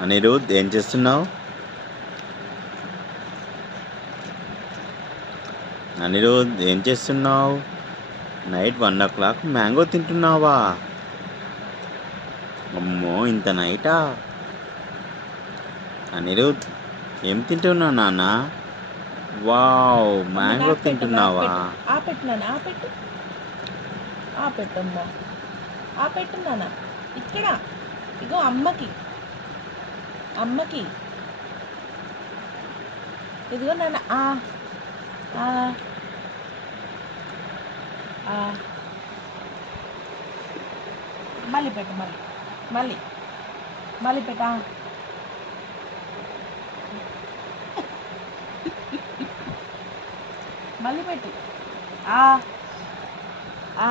అనిరుద్ ఏం చేస్తున్నావు? అనిరుద్ ఏం చేస్తున్నావు? నైట్ 1 o'clock మ్యాంగో తింటున్నావా? అమ్మో, ఇంత నైటా? అనిరుద్ ఏం తింటున్నావు నాన్న? వావ్, మ్యాంగో తింటున్నావా? ఆపెట్టు నాన్న, ఆపెట్టు, ఆపెట్టమ్మా, ఆపెట్టు నాన్న. ఇక్కడ ఇగో అమ్మకి, అమ్మకి ఇదిగో నాన్న. మళ్ళీ పెట్టు, మళ్ళీ మళ్ళీ మళ్ళీ పెట్టా. మళ్ళీ పెట్టు.